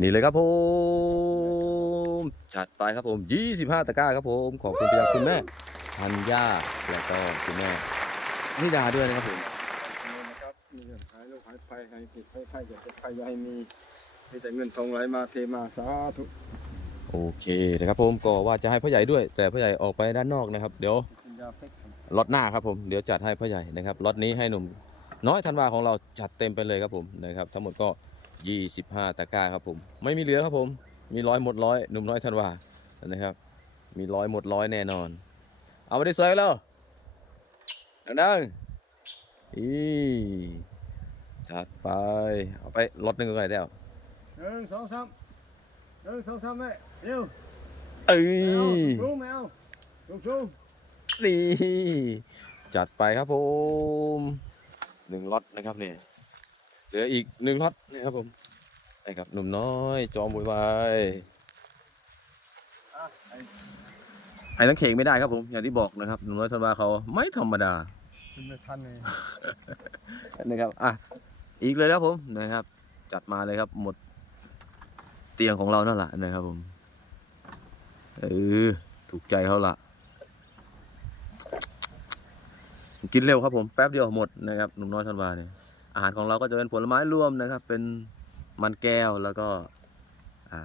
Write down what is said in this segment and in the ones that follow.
นี่เลยครับผมจัดไปครับผม 25 ตะกร้าครับผมขอบคุณไปยังคุณแม่ธัญญาแล้วก็คุณแม่นิดาด้วยนะครับผมนี่นะครับมีเงินหายโรคหายภัยหายผิดหายไข้อย่าเจ็บไข้อย่าให้มีมีแต่เงินทองไหลมาเทมาสาธุโอเคนะครับผมก็ว่าจะให้พ่อใหญ่ด้วย แต่พ่อใหญ่ออกไปด้านนอกนะครับ เดี๋ยวกินยาเพชรล็อตหน้าครับผมเดี๋ยวจัดให้พ่อใหญ่นะครับล็อตนี้ให้หนุ่มน้อยธันวาของเราจัดเต็มไปเลยครับผมนะครับ ทั้งหมดก็ 25 ตะกร้าครับผม ไม่มีเหลือครับผม มีร้อยหมดร้อยหนุ่มน้อยธันวานะครับ มีร้อยหมดร้อยแน่นอน เอาไปได้เซิร์ฟแล้วดังๆอีจัดไป เอาไปล็อตหนึ่งก็ได้แล้วหนึ่งสองสามหนึ่งสองสามแม่เร็วเอ้ยไม่เอาชูไม่เอาชูชูนี่จัดไปครับผมหนึ่งล็อตนะครับเนี่ย เหลืออีกหนึ่งล็อตนะครับผมไอ้ครับหนุ่มน้อยจอมบุยวายไอ้ทั้งเข่งไม่ได้ครับผม อย่างที่บอกนะครับหนุ่มน้อยธันวาเขาไม่ธรรมดาขึ้นไม่ทันเลยนะครับอะอีกเลยครับผมนะครับ จัดมาเลยครับ หมดเตียงของเรานั่นแหละนะครับผมเออถูกใจเขาละกินเร็วครับผมแป๊บเดียวหมดนะครับหนุ่มน้อยธันวาเนี่ย อาหารของเราก็จะเป็นผลไม้รวมนะครับ เป็นมันแก้วแล้วก็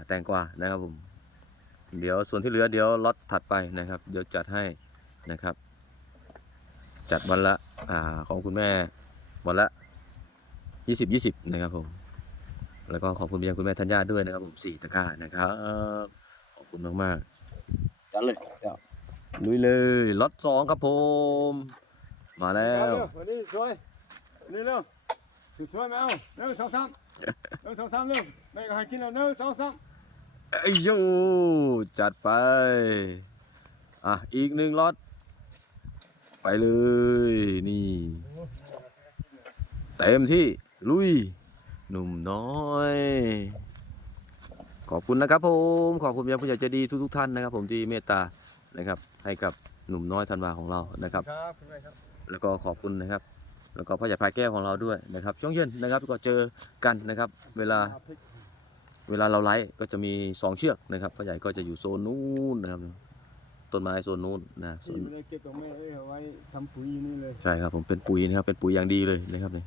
แตงกวานะครับผมเดี๋ยวส่วนที่เหลือเดี๋ยวล็อตถัดไปนะครับ เดี๋ยวจัดให้นะครับ จัดวันละอ่าของคุณแม่วันละยี่สิบยี่สิบนะครับผม แล้วก็ขอบคุณไปยังคุณแม่ธัญญาด้วยนะครับผมสี่ตะกร้านะครับขอบคุณมากมากจัดเลยเดี๋ยวลุยเลยล็อตสองครับผม มาแล้ววันนี้สวยนนี้เร็ว สวยไม่เอาหนึ่งสองสามหนึ่งสองสามเร็วแม่ก็ให้กินแล้วหนึ่งสองสามไอ้ยูจัดไป อะ อีกหนึ่งล็อต ไปเลย นี่ เต็มที่ ลุย หนุ่มน้อย ขอบคุณนะครับผม ขอบคุณยังผู้ใหญ่ใจดีทุกๆท่านนะครับ ผมที่เมตตานะครับ ให้กับหนุ่มน้อยธันวาของเรานะครับครับคุณแม่ครับแล้วก็ขอบคุณนะครับ แล้วก็พ่อใหญ่พายแก้วของเราด้วยนะครับ ช่วงเย็นนะครับก็เจอกันนะครับ เวลาเวลาเราไลฟ์ก็จะมีสองเชือกนะครับพ่อใหญ่ก็จะอยู่โซนนู้นนะครับต้นไม้โซนนู้นนะโซที่นไม่ได้เก็บกับแม่เอ้ยเอาไว้ทำปุ๋ยอยู่นี่เลยใช่ครับผมเป็นปุ๋ยนะครับเป็นปุ๋ยอย่างดีเลยนะครับเนี่ย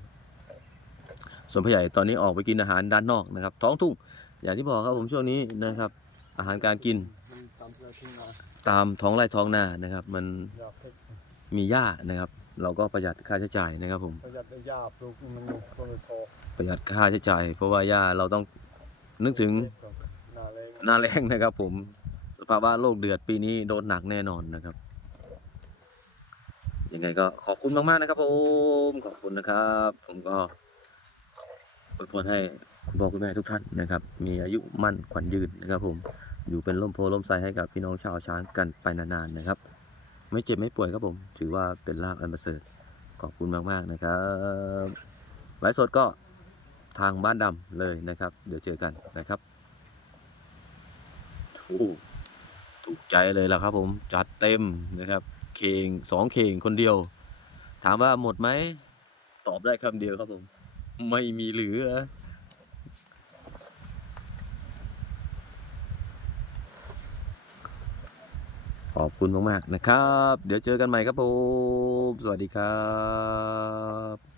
ส่วนพ่อใหญ่ตอนนี้ออกไปกินอาหารด้านนอกนะครับ ท้องทุ่งอย่างที่บอกครับผมช่วงนี้นะครับ อาหารการกินมันตามเพื่อทุ่งนาตามท้องไร่ท้องนานะครับ มันยาเพชรมีหญ้านะครับ เราก็ประหยัดค่าใช้จ่ายนะครับผม ประหยัดได้ยาปลูกมันก็ไม่พอประหยัดค่าใช้จ่าย เพราะว่าหญ้าเราต้องนึกถึงนาแรงหน้าแรงนะครับผมสภาวะโลกเดือดปีนี้โดนหนักแน่นอนนะครับยังไงก็ขอบคุณมากๆนะครับผมขอบคุณนะครับ ผมก็อวยพรให้คุณพ่อคุณแม่ทุกท่านนะครับ มีอายุมั่นขวัญยืนนะครับผมอยู่เป็นร่มโพล่มไทรให้กับพี่น้องชาวช้างกันไปนานๆนะครับ ไม่เจ็บไม่ป่วยครับผม ถือว่าเป็นลาภอันประเสริฐขอบคุณมากๆนะครับไลฟ์สดก็ทางบ้านดำเลยนะครับ เดี๋ยวเจอกันนะครับถูกใจเลยล่ะครับผมจัดเต็มนะครับ เคงสองเคงคนเดียว ถามว่าหมดไหม ตอบได้คำเดียวครับผม ไม่มีเหลือ ขอบคุณมากๆนะครับ เดี๋ยวเจอกันใหม่ครับผม สวัสดีครับ